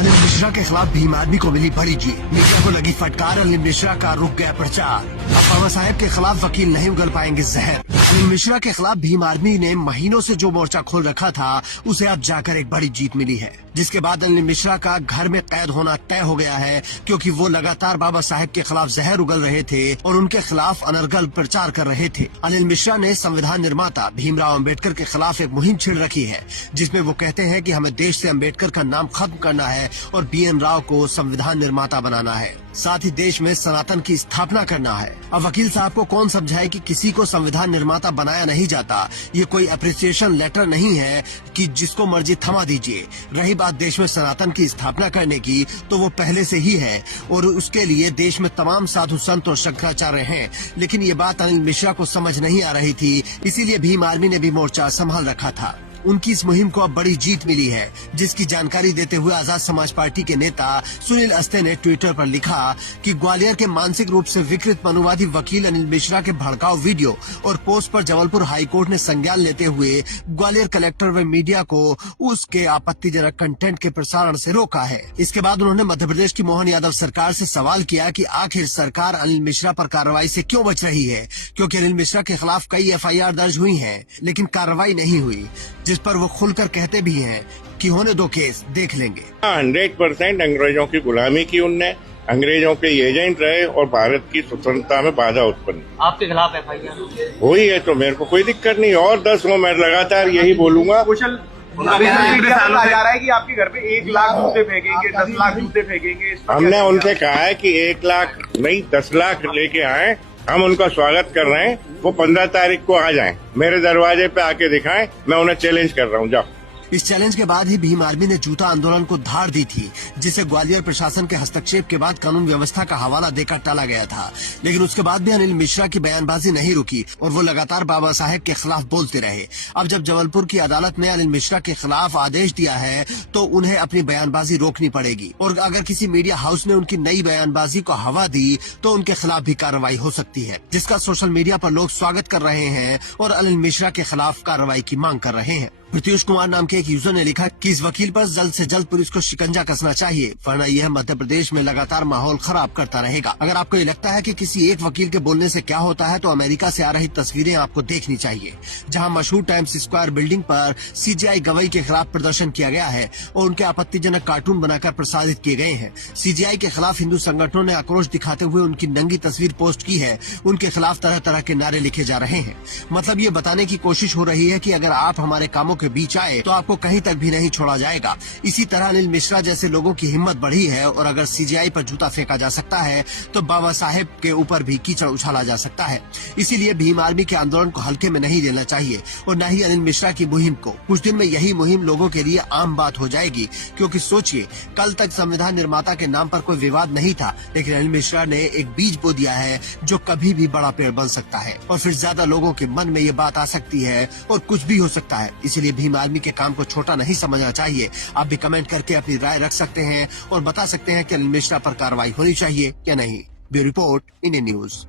अनिल मिश्रा के खिलाफ भीम आर्मी को मिली बड़ी जीत। मीडिया को लगी फटकार, अनिल मिश्रा का रुक गया प्रचार। अब बाबा साहेब के खिलाफ वकील नहीं उगल पाएंगे जहर। अनिल मिश्रा के खिलाफ भीम आर्मी ने महीनों से जो मोर्चा खोल रखा था, उसे अब जाकर एक बड़ी जीत मिली है, जिसके बाद अनिल मिश्रा का घर में कैद होना तय हो गया है, क्योंकि वो लगातार बाबा साहेब के खिलाफ जहर उगल रहे थे और उनके खिलाफ अनर्गल प्रचार कर रहे थे। अनिल मिश्रा ने संविधान निर्माता भीमराव अंबेडकर के खिलाफ एक मुहिम छिड़ रखी है, जिसमें वो कहते हैं कि हमें देश से अंबेडकर का नाम खत्म करना है और BN राव को संविधान निर्माता बनाना है, साथ ही देश में सनातन की स्थापना करना है। अब वकील साहब को कौन समझाए कि किसी को संविधान निर्माता बनाया नहीं जाता। ये कोई अप्रिसिएशन लेटर नहीं है कि जिसको मर्जी थमा दीजिए। रही बात देश में सनातन की स्थापना करने की, तो वो पहले से ही है और उसके लिए देश में तमाम साधु संत और शंकराचार्य हैं। लेकिन ये बात अनिल मिश्रा को समझ नहीं आ रही थी, इसीलिए भीम आर्मी ने भी मोर्चा संभाल रखा था। उनकी इस मुहिम को अब बड़ी जीत मिली है, जिसकी जानकारी देते हुए आजाद समाज पार्टी के नेता सुनील अस्ते ने ट्विटर पर लिखा कि ग्वालियर के मानसिक रूप से विकृत मनुवादी वकील अनिल मिश्रा के भड़काऊ वीडियो और पोस्ट पर जबलपुर हाईकोर्ट ने संज्ञान लेते हुए ग्वालियर कलेक्टर व मीडिया को उसके आपत्तिजनक कंटेंट के प्रसारण से रोका है। इसके बाद उन्होंने मध्य प्रदेश की मोहन यादव सरकार से सवाल किया कि आखिर सरकार अनिल मिश्रा पर कार्रवाई से क्यों बच रही है, क्योंकि अनिल मिश्रा के खिलाफ कई FIR दर्ज हुई है, लेकिन कार्रवाई नहीं हुई, जिस पर वो खुलकर कहते भी हैं कि होने दो केस, देख लेंगे। 100% अंग्रेजों की गुलामी की उनने, अंग्रेजों के एजेंट रहे और भारत की स्वतंत्रता में बाधा उत्पन्न। आपके खिलाफ FIR हुई है तो मेरे को कोई दिक्कत नहीं, और 10 हो, मैं लगातार यही बोलूंगा। कुशल कहा जा रहा है कि आपके घर पे 1 लाख जूते फेंकेंगे, 10 लाख जूते फेंकेंगे। हमने उनसे कहा है कि 1 लाख नहीं 10 लाख लेके आए, हम उनका स्वागत कर रहे हैं। वो 15 तारीख को आ जाएं, मेरे दरवाजे पे आके दिखाएं, मैं उन्हें चैलेंज कर रहा हूँ, जाओ। इस चैलेंज के बाद ही भीम आर्मी ने जूता आंदोलन को धार दी थी, जिसे ग्वालियर प्रशासन के हस्तक्षेप के बाद कानून व्यवस्था का हवाला देकर टाला गया था। लेकिन उसके बाद भी अनिल मिश्रा की बयानबाजी नहीं रुकी और वो लगातार बाबा साहेब के खिलाफ बोलते रहे। अब जब जबलपुर की अदालत ने अनिल मिश्रा के खिलाफ आदेश दिया है, तो उन्हें अपनी बयानबाजी रोकनी पड़ेगी और अगर किसी मीडिया हाउस ने उनकी नई बयानबाजी को हवा दी, तो उनके खिलाफ भी कार्रवाई हो सकती है, जिसका सोशल मीडिया पर लोग स्वागत कर रहे हैं और अनिल मिश्रा के खिलाफ कार्रवाई की मांग कर रहे हैं। प्रत्युष कुमार नाम के एक यूजर ने लिखा कि इस वकील पर जल्द से जल्द पुलिस को शिकंजा कसना चाहिए, वरना यह मध्य प्रदेश में लगातार माहौल खराब करता रहेगा। अगर आपको ये लगता है कि किसी एक वकील के बोलने से क्या होता है, तो अमेरिका से आ रही तस्वीरें आपको देखनी चाहिए, जहां मशहूर टाइम्स स्क्वायर बिल्डिंग पर CGI गवई के खिलाफ प्रदर्शन किया गया है और उनके आपत्तिजनक कार्टून बनाकर प्रसारित किए गए हैं। CGI के खिलाफ हिंदू संगठनों ने आक्रोश दिखाते हुए उनकी नंगी तस्वीर पोस्ट की है। उनके खिलाफ तरह तरह के नारे लिखे जा रहे हैं। मतलब ये बताने की कोशिश हो रही है कि अगर आप हमारे कामों के बीच आए तो आपको कहीं तक भी नहीं छोड़ा जाएगा। इसी तरह अनिल मिश्रा जैसे लोगों की हिम्मत बढ़ी है और अगर CGI पर जूता फेंका जा सकता है, तो बाबा साहेब के ऊपर भी कीचड़ उछाला जा सकता है। इसीलिए भीम आर्मी के आंदोलन को हल्के में नहीं लेना चाहिए और न ही अनिल मिश्रा की मुहिम को। कुछ दिन में यही मुहिम लोगों के लिए आम बात हो जाएगी, क्योंकि सोचिए, कल तक संविधान निर्माता के नाम पर कोई विवाद नहीं था, लेकिन अनिल मिश्रा ने एक बीज बो दिया है जो कभी भी बड़ा पेड़ बन सकता है और फिर ज्यादा लोगों के मन में ये बात आ सकती है और कुछ भी हो सकता है। इसीलिए भीम आर्मी के काम को छोटा नहीं समझना चाहिए। आप भी कमेंट करके अपनी राय रख सकते हैं और बता सकते हैं कि अनिल मिश्रा पर कार्रवाई होनी चाहिए या नहीं। Bureau report, Indian news.